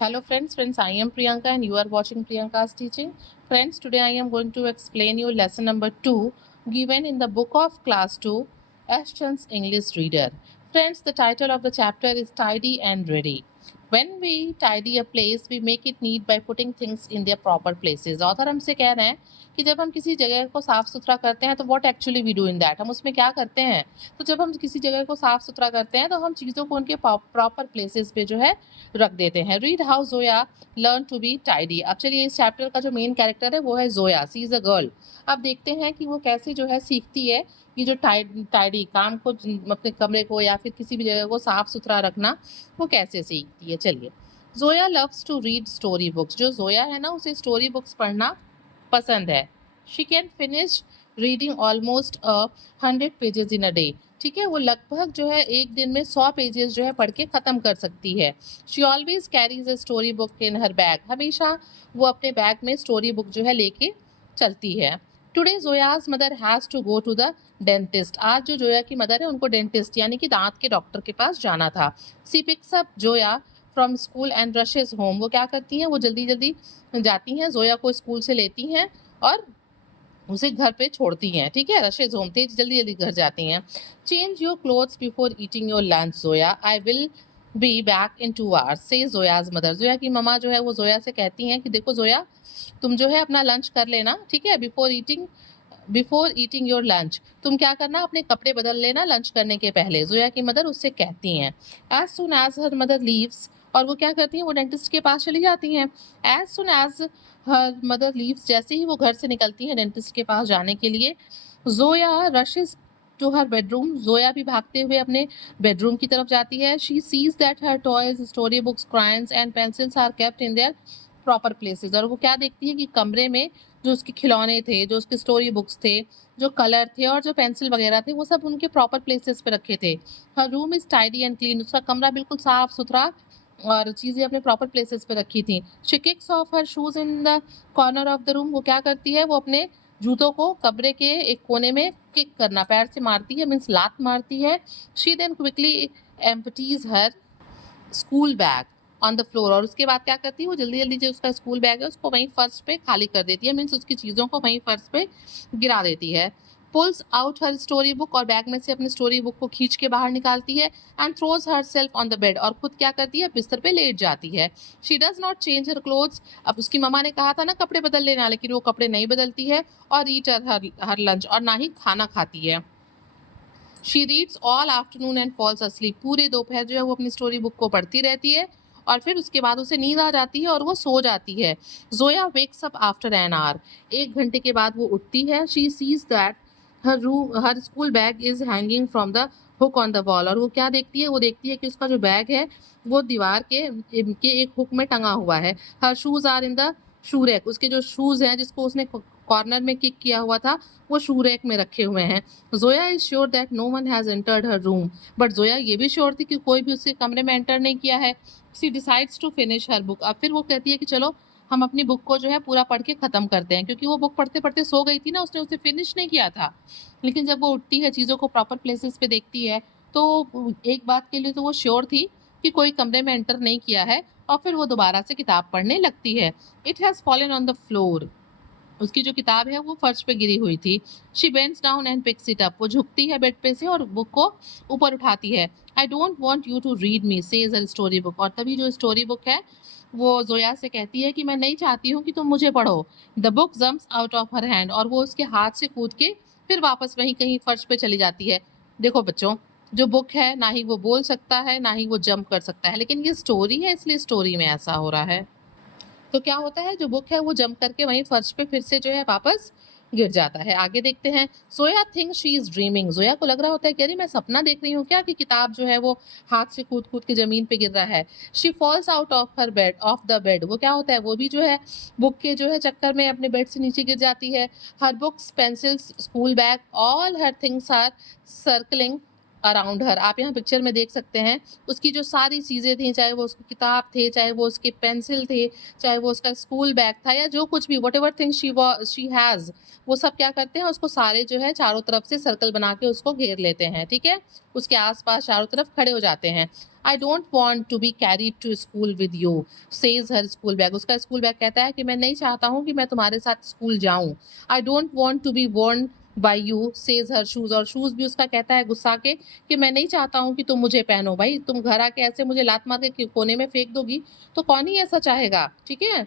Hello friends, I am Priyanka and you are watching Priyanka's teaching. Friends, today I am going to explain you lesson number 2 given in the book of class 2, Ashton's English Reader. Friends, the title of the chapter is Tidy and Ready. When we tidy a place, we make it neat by putting things in their proper places. Author हमसे कह रहे हैं कि जब हम किसी जगह को साफ सुथरा करते हैं तो what actually we do in that? हम उसमें क्या करते हैं? तो जब हम किसी जगह को साफ सुथरा करते हैं तो हम चीज़ों को उनके प्रॉपर प्लेसेस पे जो है रख देते हैं। Read how Zoya learn to be tidy. अब चलिए इस चैप्टर का जो मेन कैरेक्टर है वो है जोया, सी इज़ अ गर्ल। अब देखते हैं कि वो कैसे जो है सीखती है कि जो टाइडी काम को अपने कमरे को या फिर किसी भी जगह को साफ सुथरा रखना वो कैसे सीखती है। चलिए, Zoya loves to read story books. जो जोया है ना उसे स्टोरी बुक्स पढ़ना पसंद है। She can finish reading almost 100 pages in a day. ठीक है, वो लगभग जो है एक दिन में 100 पेजेस जो है पढ़ के ख़त्म कर सकती है। She always carries a story book in her bag. हमेशा वो अपने बैग में स्टोरी बुक जो है लेके चलती है। Today Zoya's mother has to go to the dentist. आज जो जोया की मदर है उनको डेंटिस्ट यानी कि दांत के डॉक्टर के पास जाना था। She picks up Zoya from school and rushes home. वो क्या करती हैं, वो जल्दी जल्दी जाती हैं, जोया को स्कूल से लेती हैं और उसे घर पे छोड़ती हैं। ठीक है, रशेज होम थे, जल्दी जल्दी घर जाती हैं। Change your clothes before eating your lunch Zoya, I will be back in 2 hours से जोयाज मदर। जोया की ममा जो है वो जोया से कहती हैं कि देखो जोया, तुम जो है अपना लंच कर लेना। ठीक है, बिफोर ईटिंग योर लंच, तुम क्या करना, अपने कपड़े बदल लेना लंच करने के पहले। जोया की मदर उससे कहती हैं। As soon as her mother leaves, और वो क्या करती हैं, वो डेंटिस्ट के पास चली जाती हैं। As soon as her mother leaves, जैसे ही वो घर से निकलती हैं डेंटिस्ट के पास जाने के लिए, Zoya rushes to her bedroom. Zoya भी भागते हुए अपने बेडरूम की तरफ जाती है। She sees that her toys, story books, crayons and pencils are kept in their proper places. और वो क्या देखती है कि कमरे में जो उसके खिलौने थे, जो उसके स्टोरी बुक्स थे, जो कलर थे और जो पेंसिल वगैरह थे, वो सब उनके प्रॉपर प्लेसेस पे रखे थे। Her room is tidy and clean. उसका कमरा बिल्कुल साफ सुथरा और चीज़ें अपने प्रॉपर प्लेसेस पे रखी थी। She kicks of her shoes in the corner of the room. वो क्या करती है, वो अपने जूतों को कमरे के एक कोने में किक करना, पैर से मारती है, मीन्स लात मारती है। She then quickly empties her school bag on the floor. और उसके बाद क्या करती है, वो जल्दी जल्दी जो उसका स्कूल बैग है उसको वहीं फर्श पे खाली कर देती है, मीन्स उसकी चीज़ों को वहीं फर्श पे गिरा देती है। पुल्स आउट हर स्टोरी बुक, और बैग में से अपनी स्टोरी बुक को खींच के बाहर निकालती है। And throws her self on the bed, और खुद क्या करती है, बिस्तर पे लेट जाती है। She does not change her clothes. अब उसकी ममा ने कहा था ना कपड़े बदल लेना, लेकिन वो कपड़े नहीं बदलती है। और ईट हर लंच, और ना ही खाना खाती है। She reads all afternoon and falls asleep. पूरे दोपहर जो है वो अपनी स्टोरी बुक को पढ़ती रहती है और फिर उसके बाद उसे नींद आ जाती है और वो सो जाती है। Zoya wakes up after an hour. 1 घंटे के बाद वो उठती है। She sees that her school bag is hanging from the hook on the wall. और वो क्या देखती है, वो देखती है कि उसका जो बैग है वो दीवार के एक हुक में टंगा हुआ है। Her shoes are in the shoe rack. उसके जो शूज हैं जिसको उसने कॉर्नर में किक किया हुआ था वो शू रैक में रखे हुए हैं। Zoya is sure that no one has entered her room. But Zoya ये भी श्योर थी कि कोई भी उसके कमरे में एंटर नहीं किया है। She decides to finish her book. अब फिर वो कहती है कि चलो हम अपनी बुक को जो है पूरा पढ़ के ख़त्म करते हैं, क्योंकि वो बुक पढ़ते पढ़ते सो गई थी ना, उसने उसे फिनिश नहीं किया था। लेकिन जब वो उठती है, चीज़ों को प्रॉपर प्लेसेस पे देखती है, तो एक बात के लिए तो वो श्योर थी कि कोई कमरे में एंटर नहीं किया है। और फिर वो दोबारा से किताब पढ़ने लगती है। It has fallen on the floor. उसकी जो किताब है वो फर्श पे गिरी हुई थी। She bends down and picks it up. वो झुकती है बेड पे से और बुक को ऊपर उठाती है। I don't want you to read me says a story book. और तभी जो स्टोरी बुक है वो जोया से कहती है कि मैं नहीं चाहती हूँ कि तुम मुझे पढ़ो। The book jumps out of her hand. और वो उसके हाथ से कूद के फिर वापस वहीं कहीं फर्श पे चली जाती है। देखो बच्चों, जो बुक है ना ही वो बोल सकता है ना ही वो जंप कर सकता है, लेकिन ये स्टोरी है इसलिए स्टोरी में ऐसा हो रहा है। तो क्या होता है, जो बुक है वो जंप करके वहीं फर्श पे फिर से जो है वापस गिर जाता है। आगे देखते हैं। Zoya think she is dreaming. Zoya को लग रहा होता है कि अरे मैं सपना देख रही हूँ क्या, कि किताब जो है वो हाथ से कूद कूद के जमीन पे गिर रहा है। She falls out of the bed. वो क्या होता है, वो भी जो है बुक के जो है चक्कर में अपने बेड से नीचे गिर जाती है। Her books, pencils, school bag, all her things are circling around her. आप यहाँ पिक्चर में देख सकते हैं उसकी जो सारी चीज़ें थी, चाहे वो उसके किताब थे, चाहे वो उसके पेंसिल थे, चाहे वो उसका स्कूल बैग था, या जो कुछ भी व्हाटएवर थिंग शी हैज़, वो सब क्या करते हैं, उसको सारे जो है चारों तरफ से सर्कल बना के उसको घेर लेते हैं, ठीक है? उसके आस-पास चारों तरफ खड़े हो जाते हैं। I don't want to be carried to school with you, says her school bag. उसका स्कूल बैग कहता है कि मैं नहीं चाहता हूँ कि मैं तुम्हारे साथ स्कूल जाऊँ। I don't want to be worn by you, says her shoes. और शूज़ भी उसका कहता है गुस्सा के कि मैं नहीं चाहता हूँ कि तुम मुझे पहनो। भाई तुम घर आके ऐसे मुझे लात मार के कोने में फेंक दोगी तो कौन ही ऐसा चाहेगा, ठीक है?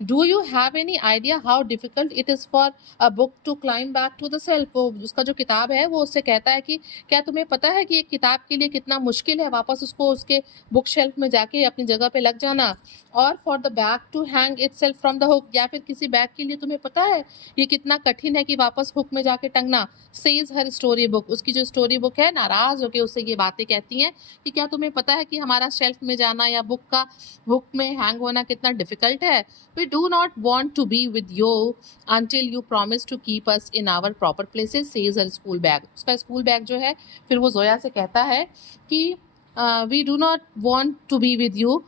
Do you have any idea how difficult it is for a book to climb back to the shelf. वो उसका जो किताब है वो उससे कहता है कि क्या तुम्हें पता है कि एक किताब के लिए कितना मुश्किल है वापस उसको उसके बुक शेल्फ में जाके अपनी जगह पे लग जाना। और for the bag to hang itself from the hook, या फिर किसी बैग के लिए तुम्हें पता है ये कितना कठिन है कि वापस हुक में जाके टंगना। सेज हर स्टोरी बुक, उसकी जो स्टोरी बुक है नाराज होकर उससे ये बातें कहती हैं कि क्या तुम्हें पता है कि हमारा शेल्फ में जाना या बुक का हुक में हैंग होना कितना डिफिकल्ट है। We do not want to be with you until you promise to keep us in our proper places, says her school bag। उसका स्कूल बैग जो है फिर वो जोया से कहता है कि we do not want to be with you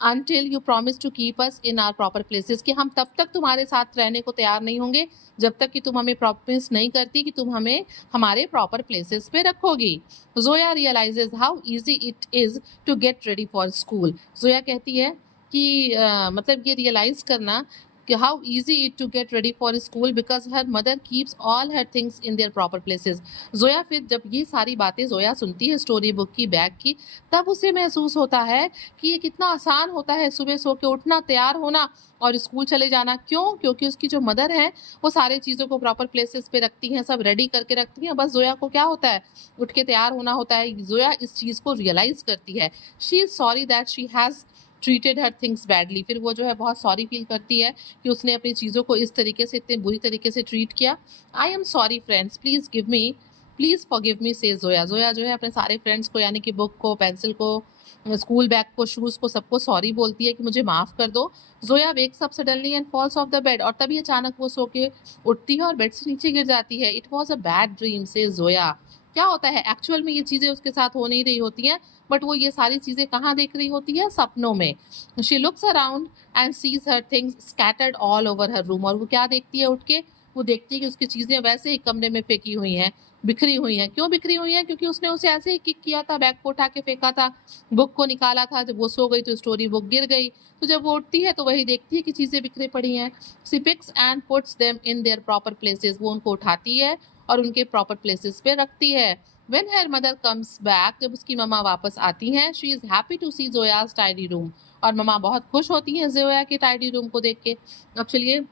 until you promise to keep us in our proper places, कि हम तब तक तुम्हारे साथ रहने को तैयार नहीं होंगे जब तक कि तुम हमें प्रॉमिस नहीं करती कि तुम हमें हमारे प्रॉपर प्लेसेस पे रखोगी। Zoya realises how easy it is to get ready for school. Zoya कहती है कि मतलब ये रियलाइज़ करना कि how easy it to get ready for school because her mother keeps all her things in their proper places. Zoya फिर जब ये सारी बातें जोया सुनती है स्टोरी बुक की बैग की, तब उसे महसूस होता है कि ये कितना आसान होता है सुबह सो के उठना, तैयार होना और स्कूल चले जाना। क्यों? क्योंकि उसकी जो मदर है वो सारी चीज़ों को प्रॉपर प्लेसेस पे रखती हैं, सब रेडी करके रखती हैं। बस जोया को क्या होता है, उठ के तैयार होना होता है। जोया इस चीज़ को रियलाइज़ करती है। She is sorry that she has treated her things badly. फिर वो जो है बहुत सॉरी फील करती है कि उसने अपनी चीज़ों को इस तरीके से, इतने बुरी तरीके से ट्रीट किया। I am sorry friends, please forgive me, says Zoya. Zoya जो है अपने सारे फ्रेंड्स को, यानी कि बुक को, पेंसिल को, स्कूल बैग को, शूज़ को, सबको सॉरी बोलती है कि मुझे माफ़ कर दो। Zoya wakes up suddenly and falls off the bed, और तभी अचानक वो सो के उठती है और बेड से नीचे गिर जाती है। It was a bad dream, says Zoya. क्या होता है, एक्चुअल में ये चीज़ें उसके साथ हो नहीं रही होती हैं, बट वो ये सारी चीज़ें कहाँ देख रही होती है, सपनों में। She looks around and seize her things scattered all over her room. और वो क्या देखती है उठ के, वो देखती है कि उसकी चीज़ें वैसे ही कमरे में फेंकी हुई हैं, बिखरी हुई हैं। क्यों बिखरी हुई हैं? क्योंकि उसने उसे ऐसे ही किक किया था, बैग को उठा के फेंका था, बुक को निकाला था। जब वो सो गई तो स्टोरी बुक गिर गई। तो जब वो उठती है तो वही देखती है कि चीज़ें बिखरी पड़ी हैं। She picks and puts them in their proper places. वो उनको उठाती है और उनके प्रॉपर प्लेसेस पे रखती है। When her mother comes back, जब उसकी मम्मा वापस आती हैं, she is happy to see Zoya's tidy room। और मम्मा बहुत खुश होती हैं जोया के टाइडी रूम को देख के। अब चलिए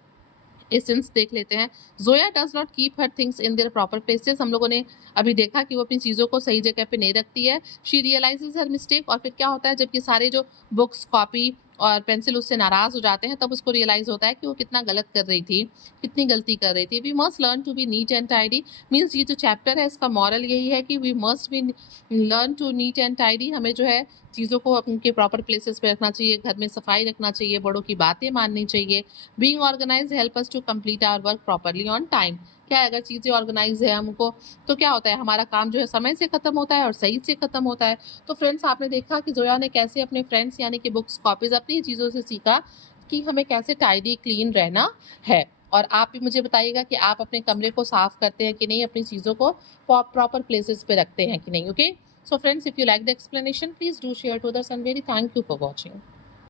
एसेंस देख लेते हैं। Zoya does not keep her things in their proper places. हम लोगों ने अभी देखा कि वो अपनी चीज़ों को सही जगह पे नहीं रखती है। She realises her mistake. और फिर क्या होता है, जब ये सारे जो बुक्स, कॉपी और पेंसिल उससे नाराज़ हो जाते हैं, तब उसको रियलाइज़ होता है कि वो कितना गलत कर रही थी, कितनी गलती कर रही थी। We must learn to be neat and tidy, means ये जो चैप्टर है इसका मॉरल यही है कि we must be learn to neat and tidy. हमें जो है चीज़ों को उनके प्रॉपर प्लेसेस पे रखना चाहिए, घर में सफाई रखना चाहिए, बड़ों की बातें माननी चाहिए। Being organised help us to complete our work properly on time. क्या है, अगर चीज़ें ऑर्गेनाइज है हमको, तो क्या होता है, हमारा काम जो है समय से खत्म होता है और सही से खत्म होता है। तो फ्रेंड्स, आपने देखा कि जोया ने कैसे अपने फ्रेंड्स यानी कि बुक्स, कॉपीज, अपनी चीज़ों से सीखा कि हमें कैसे टाइडी, क्लीन रहना है। और आप भी मुझे बताइएगा कि आप अपने कमरे को साफ करते हैं कि नहीं, अपनी चीज़ों को प्रॉपर प्लेसेस पे रखते हैं कि नहीं। Okay, so friends, if you like the explanation, please do share to others, and very thank you for watching.